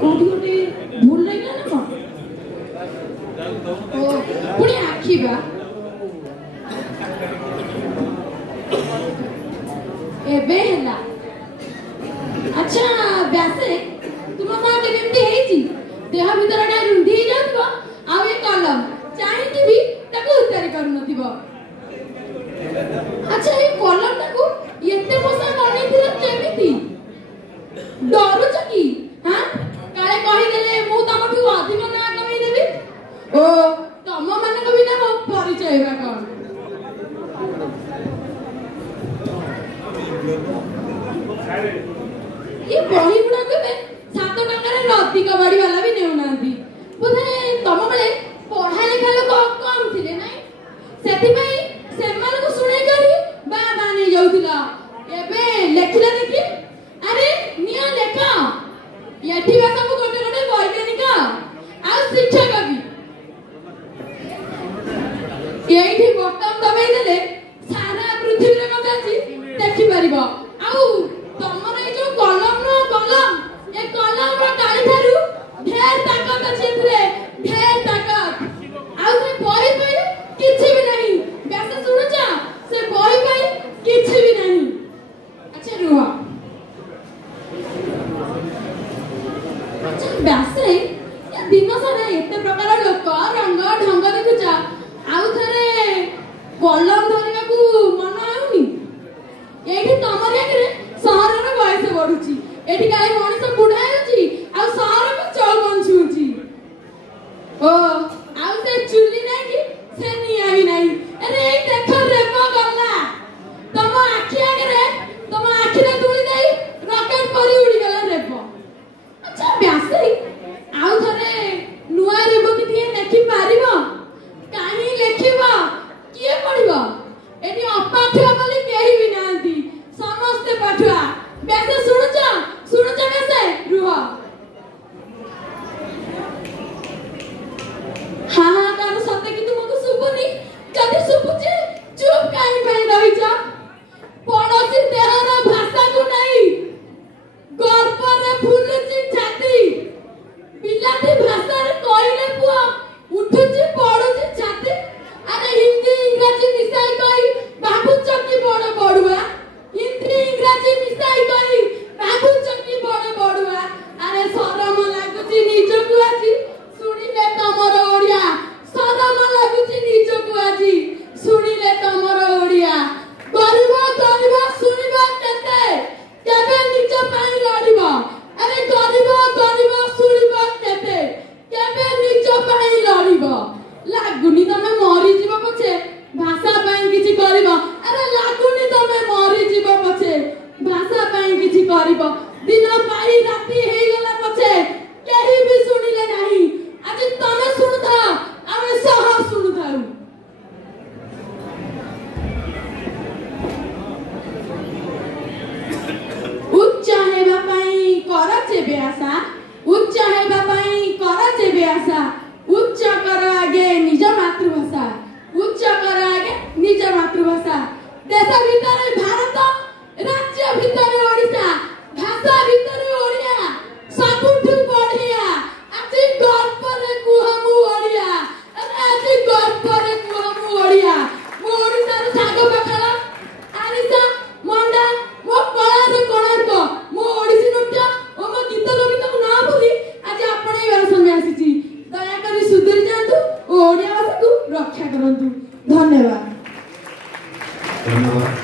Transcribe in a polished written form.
कोठी गोटे भूल लागला ना कौन ओ पुणी आखी बा एबे हला अच्छा व्यासे तुम साथे केमती हेची देह भीतरटा रुंधी जातबो आ ए कलम चाहि भी ताको उतारी करू नथिबो अच्छा ए कलम ताको एते पोसा करनी थिला केमिति डरुच की हां काले कहि देले मु तमठु अधिक ना कमई देबी ओ तम माने को बिना मो परिचय हेबा कोन ये बही गुडा के 7 टंका रे नदी कबाड़ी वाला भी नेउ नांदी बोले तम बेले पढ़ा लिखा लोक कम थिले नाही सेति पई सेमान को सुनै करी बा बाने जाउतिला एबे लेखिला देखि अरे निया लेखा एठी बा सब गोटे गोटे वैज्ञानिक आ शिक्षक भी एठी बटन दबाई देले सारा पृथ्वी रे कथाची देखि परिबो आउ तमर ए जो कलम नो कलम ए कलम रो काई थारु ढेर ताकत अछि रे ढेर ताकत आउ से बही पई किछि भी नहीं व्यास सुनु जा से बही पई किछि भी नहीं अच्छा रुआ अच्छा व्यास रे या दिन सारा एते प्रकार लोक रंग ढंग देखुचा आउ थरे कलम धरिबा को मन आउनी एठी तमरे के शहर रो बयस बढुची एठी काई मनिष बुढा होची आ शहर को चौल बंचुची ओ आउ से चुली नाही कि से निया भी नाही अरे ए देखो रेपो गल्ला तम आखि आगे तम आखि रे तुली देई रॉकेट परी उड़ी गला रेपो अच्छा व्यासे आउ थरे नुआ रेबो कि थिए लेखि पारिबो कानी लेखिबो किए पढिबो एठी अपाठुआ बोली केही भी नांती समस्त पाठुआ व्यासे सुनुच व्यासे रुह हाँ हाँ कान सत्य कि तुमको सुबुनी जदि सुबुची चुप काहे पई रहिछ पड़ोसी देहर भाषा को नहीं गर्व रे फुलुची छाती बिलाती भाषा रे कइले पुआ उठुची पड़ुची छाती अरे हिंदी इंग्रजी मिसाई कई बाबू चक्की बड़ बड़ुआ हिंदी इंग्रजी मिसाई कई बाबू चक्की बड़ बड़ुआ अरे शरम लागुची निजकु आजी सुनिले तमर ओडिया शरम लागुची निजकु आजी सुनिले तमर ओडिया गरीब गरीब सुनिबा केते केबे निज पाई लड़िबो अरे गरीब गरीब सुनिबा केते केबे निज पाई लड़िबो लागुनी तमे मरि जीव पछे भाषा पाई किछि करिबो अरे लागुनी तमे मरि जीव पछे भाषा पाई किछि करिबो दिन पाई राती हेई गला पछे केही भी सुनिले नाही आज तमे सुनुथा आमे सह सुनुथाउ उच्च हेबा पाई कर जेबे आशा उच्च हेबा पाई कर जेबे आशा उच्च कर आगे निज मातृभाषा उच्च कर आगे निज मातृभाषा देश भीतर भारत राज्य भीतर ओडिशा भाषा भीतर ओडिया सबुठु बढ़िया आज गर्व रे कुहमु ओडिया अरे आज गर्व रे कुहमु ओडिया मो ओडिसा रो साग पखाल आरिसा मंडा मो कला रे कोणार्क मो ओडिसी नृत्य ओ मो गीत कविता को ना भूली आज आपणे बार समय आसीची दया करी सुधीर जातु ओडिया भाषा को रक्षा करंतु धन्यवाद धन्यवाद।